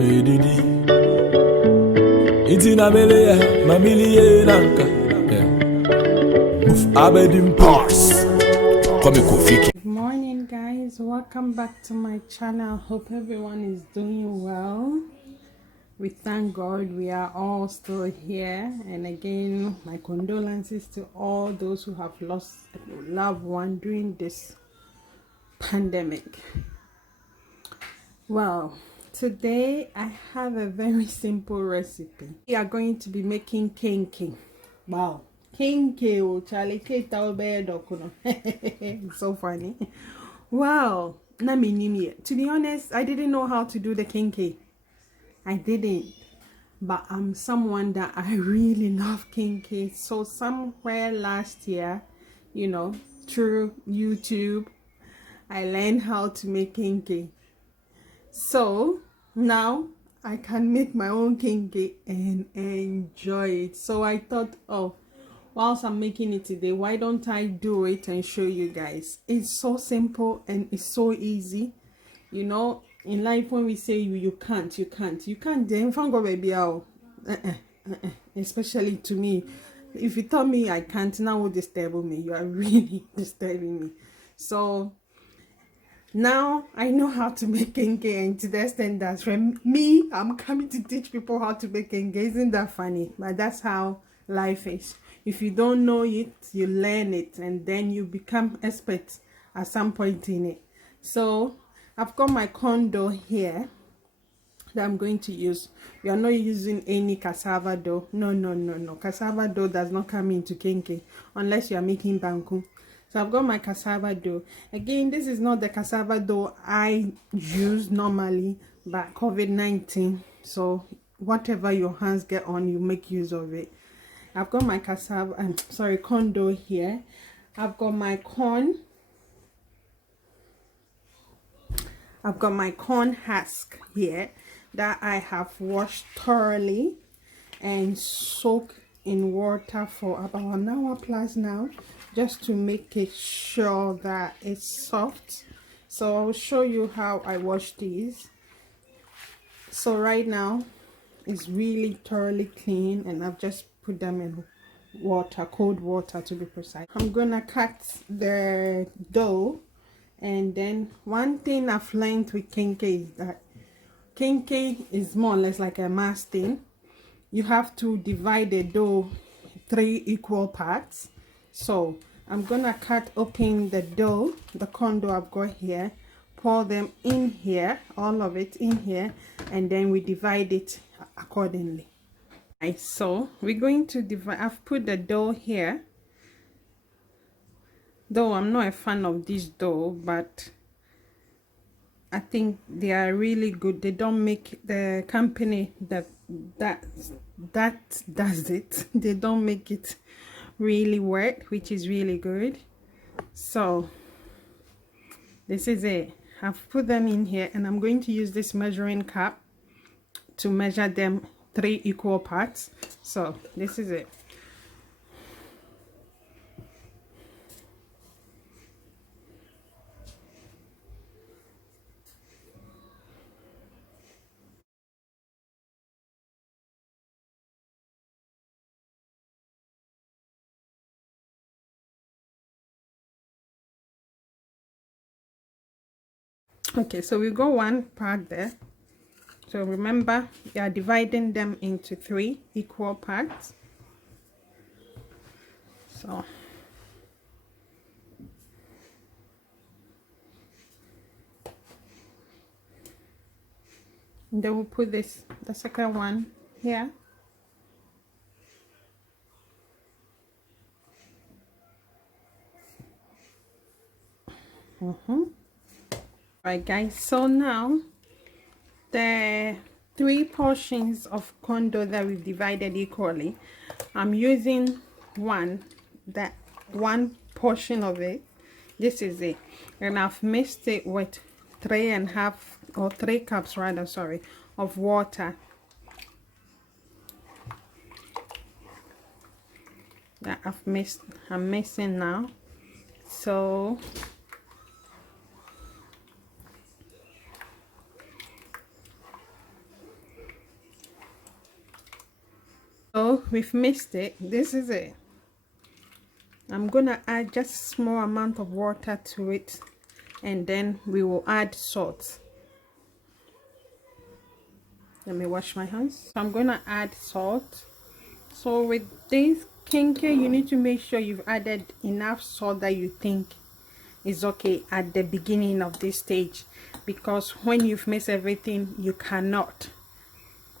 Medidi. Itina Melia, Mamilie Nanka. Abedim Pars. Good morning, guys. Welcome back to my channel. Hope everyone is doing well. We thank God we are all still here. And again, my condolences to all those who have lost a loved one during this pandemic. Well, today I have a very simple recipe. We are going to be making kenkey. Wow. Kenkey, oh Charlie, it's so funny. Wow. To be honest, I didn't know how to do the kenkey. I didn't. But I'm someone that I really love kenkey. So somewhere last year, through YouTube, I learned how to make kenkey. So now I can make my own kenkey and enjoy it. So I thought, oh, whilst I'm making it today, why don't I do it and show you guys? It's so simple and it's so easy. In life, when we say you can't then go baby out. Especially to me, if you tell me I can't, now will disturb me. You are really disturbing me. So now I know how to make kenkey, and to the extent that from me, I'm coming to teach people how to make kenkey. Isn't that funny? But that's how life is. If you don't know it, you learn it, and then you become expert at some point in it. So I've got my corndough here that I'm going to use. We are not using any cassava dough. No. Cassava dough does not come into kenkey unless you are making banku. So I've got my cassava dough. Again, this is not the cassava dough I use normally, but COVID-19. So whatever your hands get on, you make use of it. I've got my corn dough here. I've got my corn. I've got my corn husk here that I have washed thoroughly and soaked in water for about an hour plus now, just to make it sure that it's soft. So I'll show you how I wash these. So right now it's really thoroughly clean, and I've just put them in water, cold water to be precise. I'm gonna cut the dough. And then one thing I've learned with kenkey is that kenkey is more or less like a mass thing. You have to divide the dough 3 equal parts. So I'm gonna cut open the dough, the corn dough I've got here, pour them in here, all of it in here, and then we divide it accordingly. Right, so we're going to divide. I've put the dough here. Though I'm not a fan of this dough, but I think they are really good. They don't make the company that does it. They don't make it really work, which is really good. So this is it. I've put them in here, and I'm going to use this measuring cup to measure them 3 equal parts. So this is it. Okay, so we got one part there. So remember, you are dividing them into 3 equal parts. So then we'll put the second one here. Right, guys, so now the 3 portions of corn dough that we've divided equally, I'm using one portion of it. This is it, and I've mixed it with 3 cups rather, sorry, of water. That I'm mixing now. So So we've mixed it. This is it. I'm gonna add just a small amount of water to it, and then we will add salt. Let me wash my hands. So I'm gonna add salt. So with this Kenkey, you need to make sure you've added enough salt that you think is okay at the beginning of this stage, because when you've mixed everything, you cannot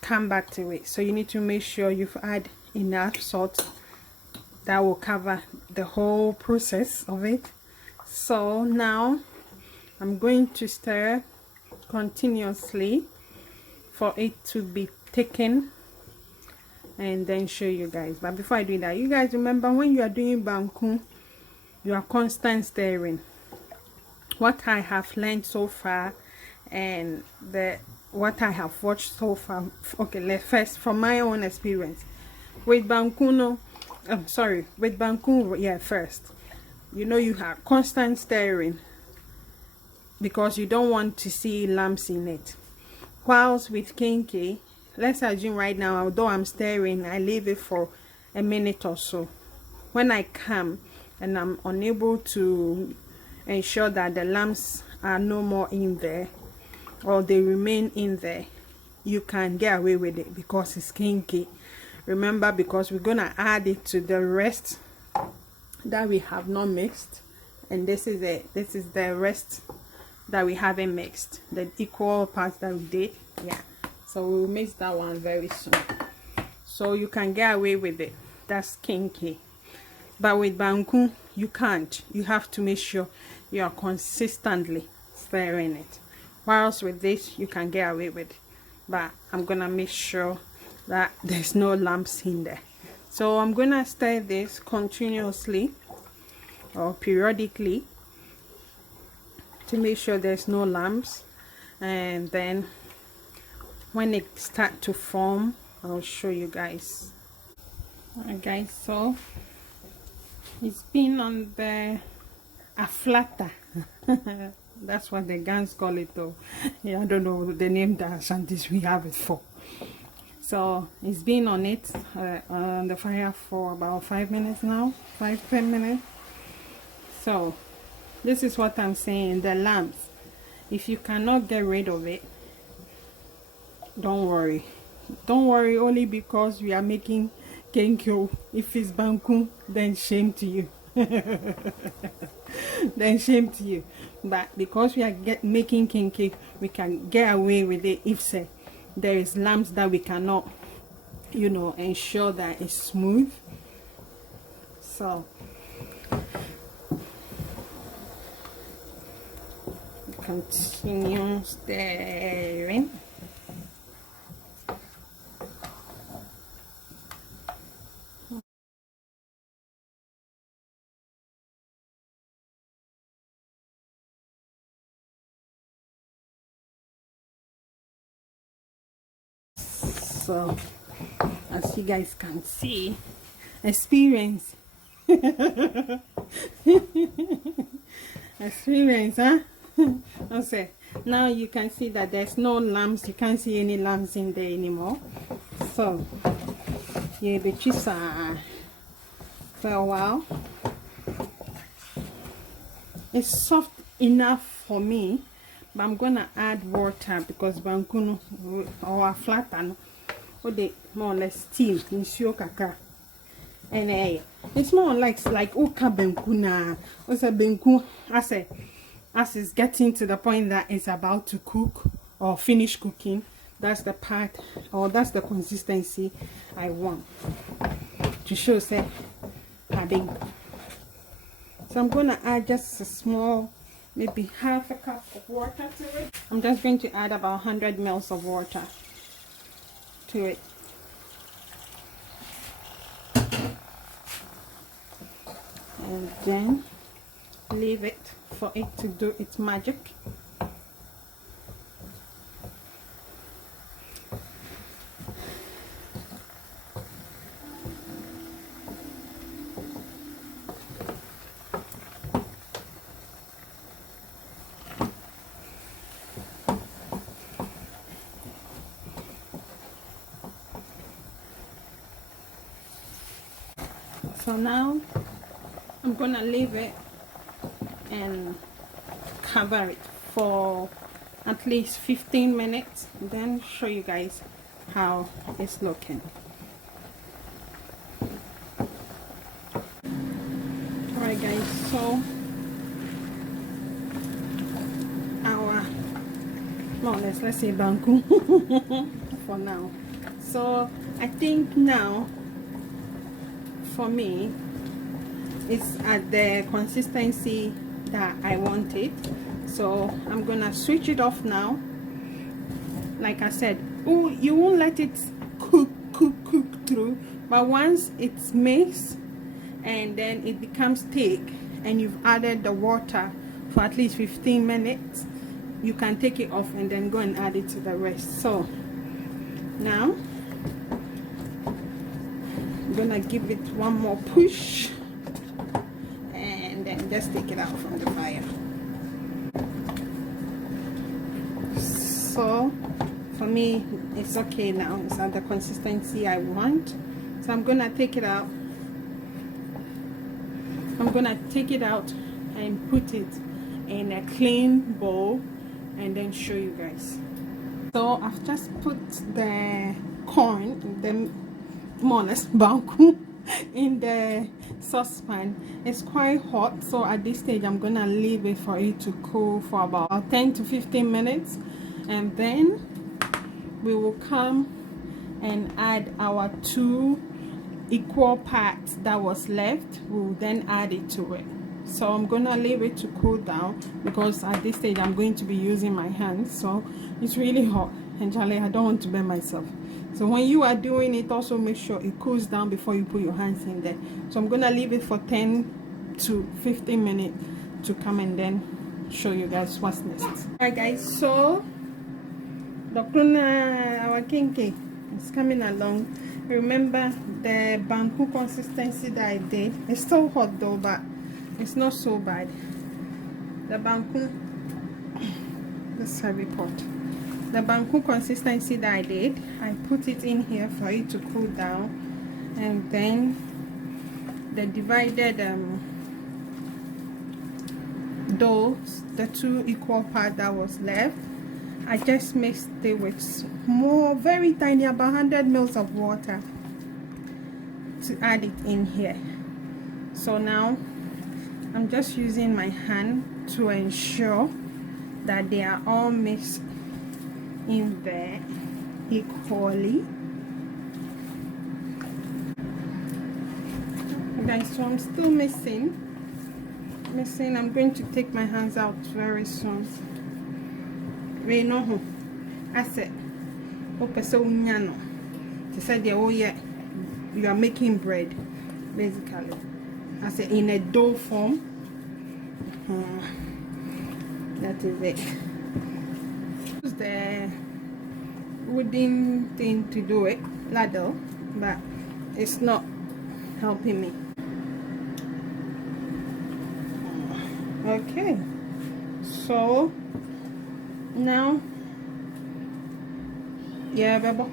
come back to it. So you need to make sure you've added enough salt that will cover the whole process of it. So now I'm going to stir continuously for it to be thickened, and then show you guys. But before I do that, you guys remember, when you are doing banku, you are constant stirring. What I have learned so far, and what I have watched so far. Okay, let's first from my own experience with banku. No, I'm sorry, with banku. Yeah, first, you know, you have constant stirring because you don't want to see lumps in it. Whilst with Kenkey, let's assume right now, although I'm stirring, I leave it for a minute or so. When I come and I'm unable to ensure that the lumps are no more in there, or they remain in there, you can get away with it because it's Kenkey. Remember, because we're gonna add it to the rest that we have not mixed, and this is it. This is the rest that we haven't mixed, the equal parts that we did. Yeah, so we'll mix that one very soon, so you can get away with it. That's Kenkey. But with banku, you can't. You have to make sure you are consistently stirring it. Whilst with this, you can get away with it, but I'm gonna make sure that there's no lumps in there. So I'm gonna stir this continuously or periodically to make sure there's no lumps, and then when it start to form, I'll show you guys. Alright guys, so it's been on the aflata. That's what the Gans call it though. Yeah, I don't know the name that Ashantis we have it for. So it's been on it on the fire for about 5 minutes now, 5-10 minutes. So this is what I'm saying, the lumps, if you cannot get rid of it, don't worry. Don't worry, only because we are making Kenkey. If it's banku, then shame to you. Then shame to you. But because we are making Kenkey, we can get away with it if say there is lumps that we cannot, you know, ensure that it's smooth. So continue stirring. So as you guys can see, experience. Experience, huh? Okay, now you can see that there's no lumps. You can't see any lumps in there anymore. So yeah, but just for a while, it's soft enough for me, but I'm gonna add water because banku or flatten or they more or less steam in kaka. And it's more like oka banku na. What's a banku? As it's getting to the point that it's about to cook or finish cooking, that's the part, or that's the consistency I want to show say I big. So I'm gonna add just a small, maybe half a cup of water to it. I'm just going to add about 100 ml of water to it. And then leave it for it to do its magic. So now I'm gonna leave it and cover it for at least 15 minutes, then show you guys how it's looking. Alright guys, so our more or less, let's say banku for now. So I think now for me it's at the consistency that I want it. So I'm gonna switch it off now. Like I said, oh, you won't let it cook through, but once it's mixed and then it becomes thick and you've added the water for at least 15 minutes, you can take it off and then go and add it to the rest. So now I'm gonna give it one more push and then just take it out from the fire. So for me it's okay now, it's at the consistency I want. So I'm gonna take it out. I'm gonna take it out and put it in a clean bowl and then show you guys. So I've just put the corn, the more or less banku, in the saucepan. It's quite hot, so at this stage I'm gonna leave it for it to cool for about 10 to 15 minutes, and then we will come and add our 2 equal parts that was left. We'll then add it to it. So I'm gonna leave it to cool down because at this stage I'm going to be using my hands, so it's really hot and Charlie, I don't want to burn myself. So when you are doing it, also make sure it cools down before you put your hands in there. So I'm gonna leave it for 10 to 15 minutes to come and then show you guys what's next. Alright guys, so our Kenkey is coming along. Remember the banku consistency that I did? It's still hot though, but it's not so bad. The banku, this heavy pot, the banku consistency that I did, I put it in here for it to cool down, and then the divided dough, the 2 equal part that was left, I just mixed it with more, very tiny, about 100 ml of water to add it in here. So now I'm just using my hand to ensure that they are all mixed in there equally. Guys, so I'm still mixing. I'm going to take my hands out very soon. We know I said, okay, so no, they said, oh yeah, you are making bread basically. I said in a dough form. That is it. Use the wooden thing to do it, ladle, but it's not helping me. Okay, so now, yeah, baby.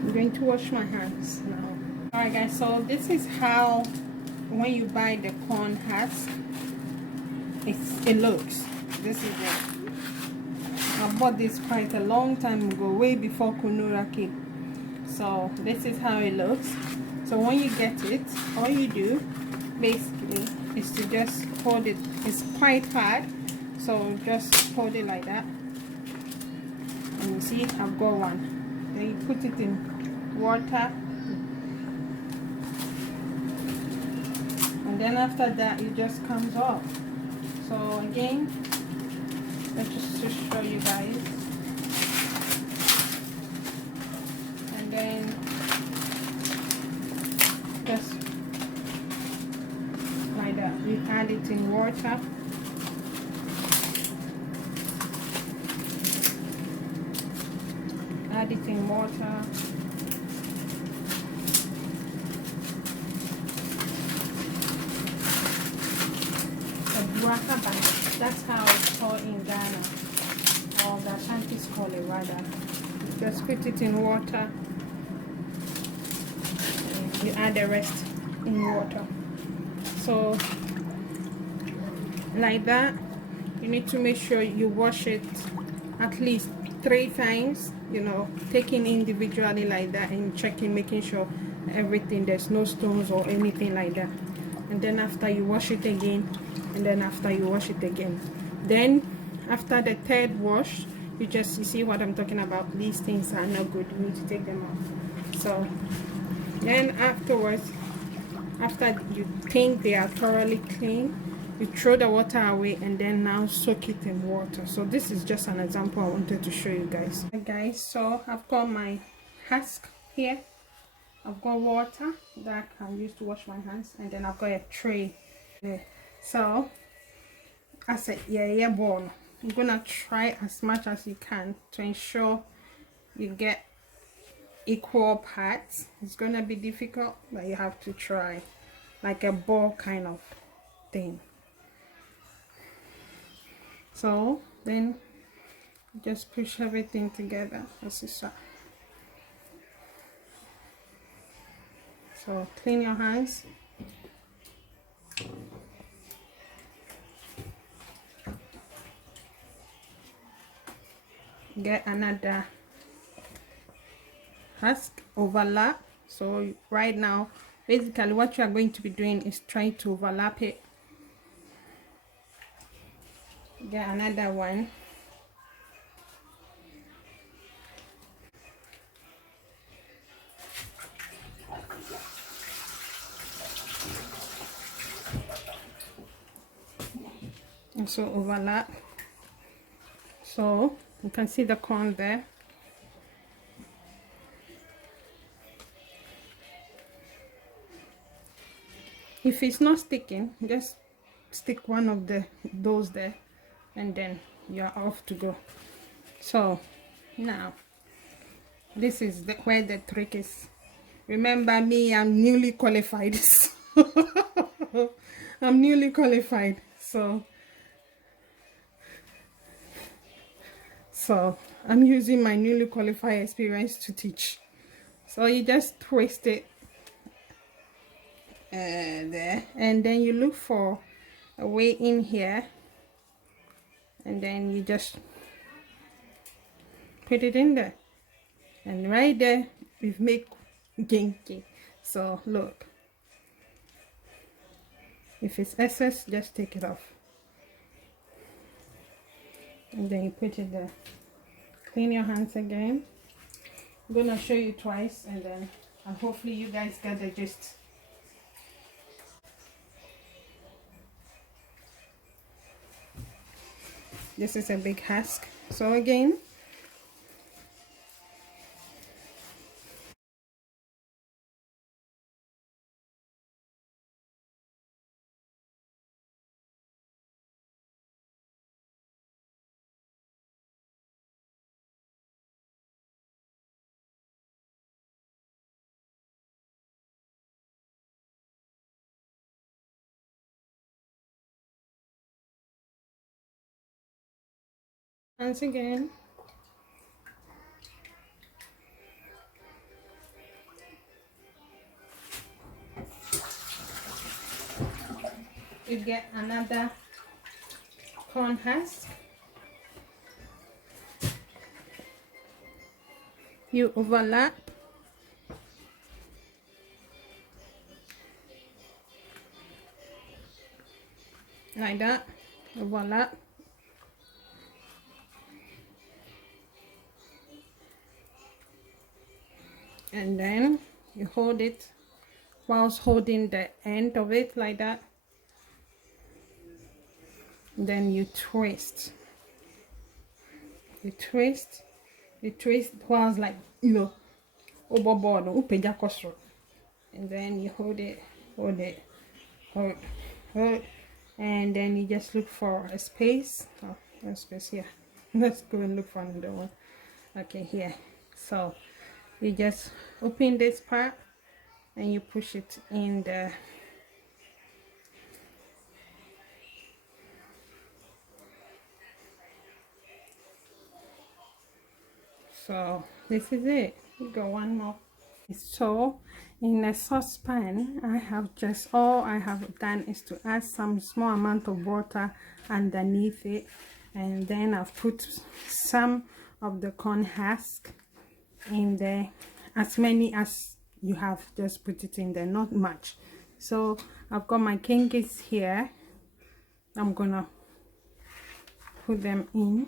I'm going to wash my hands now. Alright guys, so this is how when you buy the corn husk it looks. This is it. I bought this quite a long time ago, way before Kunuraki. So this is how it looks. So when you get it, all you do basically is to just hold it. It's quite hard, so just hold it like that, and you see I've got one. Then you put it in water, and then after that it just comes off. So again, let's just to show you guys, and then just like that, we add it in water. Add it in water. That's how it's called in Ghana, or the Ashantis call it rather. Just put it in water. You add the rest in water. So like that. You need to make sure you wash it at least 3 times, you know, taking individually like that and checking, making sure everything, there's no stones or anything like that. And then after you wash it again, and then after you wash it again, then after the 3rd wash, you see what I'm talking about. These things are not good, you need to take them off. So then afterwards, after you think they are thoroughly clean, you throw the water away and then now soak it in water. So this is just an example I wanted to show you guys. Guys, so I've got my husk here. I've got water that I can use to wash my hands, and then I've got a tray there. So I said, yeah, ball. I'm gonna try as much as you can to ensure you get equal parts. It's gonna be difficult, but you have to try, like a ball kind of thing. So then just push everything together as you saw. So clean your hands. Get another husk, overlap. So right now, basically what you are going to be doing is trying to overlap it. Get another one. And so overlap. So you can see the corn there. If it's not sticking, just stick one of those there, and then you're off to go. So now this is where the trick is. Remember me, I'm newly qualified. I'm newly qualified, so I'm using my newly qualified experience to teach. So you just twist it there, and then you look for a way in here, and then you just put it in there, and right there we've made Kenkey. So look, if it's excess, just take it off, and then you put it there. Clean your hands again. I'm gonna show you twice, and then hopefully you guys get the gist. This is a big husk. So again, once again, you get another corn husk. You overlap. Like that. Overlap. And then you hold it whilst holding the end of it like that. Then you twist. You twist whilst, like, you know, overboard, and then you hold it, and then you just look for a space. Oh, there's space here. Let's go and look for another one. Okay, here. So you just open this part and you push it in there. So this is it. We got one more. So in a saucepan, all I have done is to add some small amount of water underneath it, and then I've put some of the corn husk in there. As many as you have, just put it in there, not much. So I've got my kenkeys here. I'm gonna put them in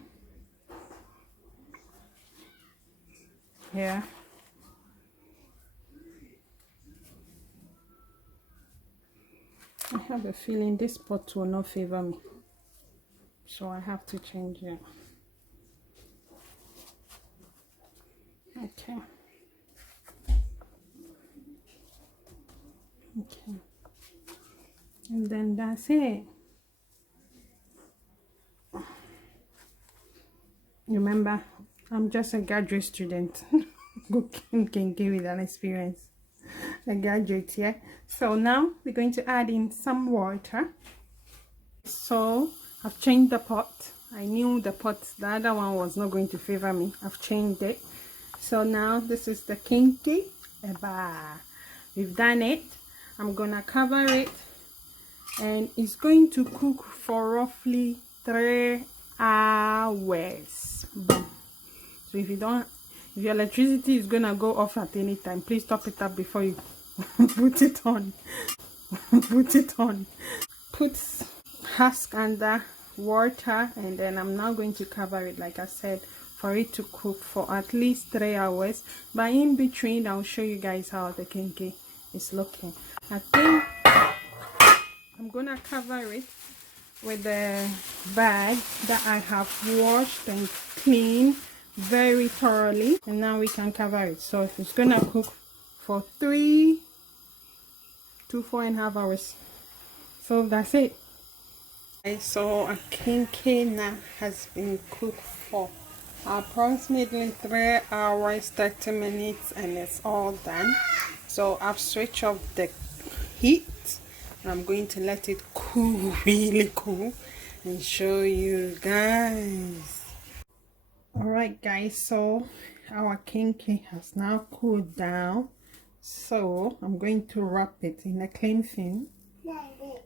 here. I have a feeling this pot will not favor me, so I have to change it. Okay. And then that's it. Remember, I'm just a graduate student cooking Kenkey with an experience. A graduate, yeah. So now we're going to add in some water. So I've changed the pot. I knew the other one was not going to favor me. I've changed it. So now this is the Kenkey. We've done it. I'm gonna cover it, and it's going to cook for roughly 3 hours. Boom. So if your electricity is gonna go off at any time, please top it up before you put it on. Put husk under water, and then I'm now going to cover it, like I said, for it to cook for at least 3 hours. But in between, I'll show you guys how the Kenkey is looking. I think I'm gonna cover it with the bag that I have washed and cleaned very thoroughly, and now we can cover it. So it's gonna cook for 3 to 4.5 hours. So that's it. Okay, so a Kenkey now has been cooked for approximately 3 hours 30 minutes, and it's all done. So I've switched off the heat, and I'm going to let it cool, really cool, and show you guys. Alright guys, so our Kenkey has now cooled down. So I'm going to wrap it in a clean film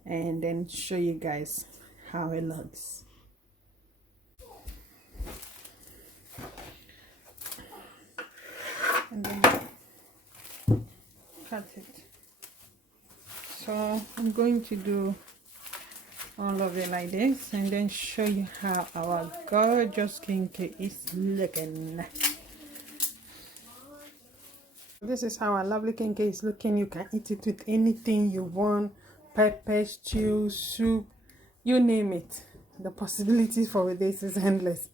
and then show you guys how it looks. And then cut it. So I'm going to do all of it like this, and then show you how our gorgeous Kenkey is looking. This is how our lovely Kenkey is looking. You can eat it with anything you want: pepper, stew, soup, you name it. The possibilities for this is endless.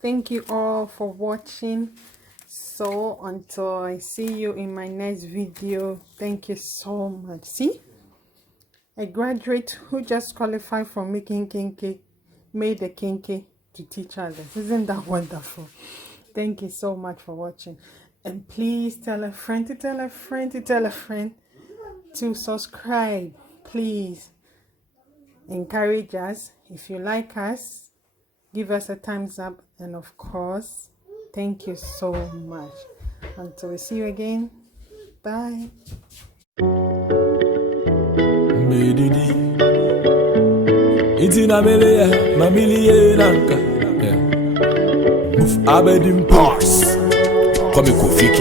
Thank you all for watching. So until I see you in my next video, thank you so much. See, a graduate who just qualified for making Kenkey made a Kenkey to teach others. Isn't that wonderful? Thank you so much for watching, and please tell a friend to tell a friend to tell a friend to subscribe. Please encourage us. If you like us, give us a thumbs up, and of course, thank you so much. Until we see you again, bye. Medidi Itina mele mamilie nanka. Move abedim pars. Come kofiki.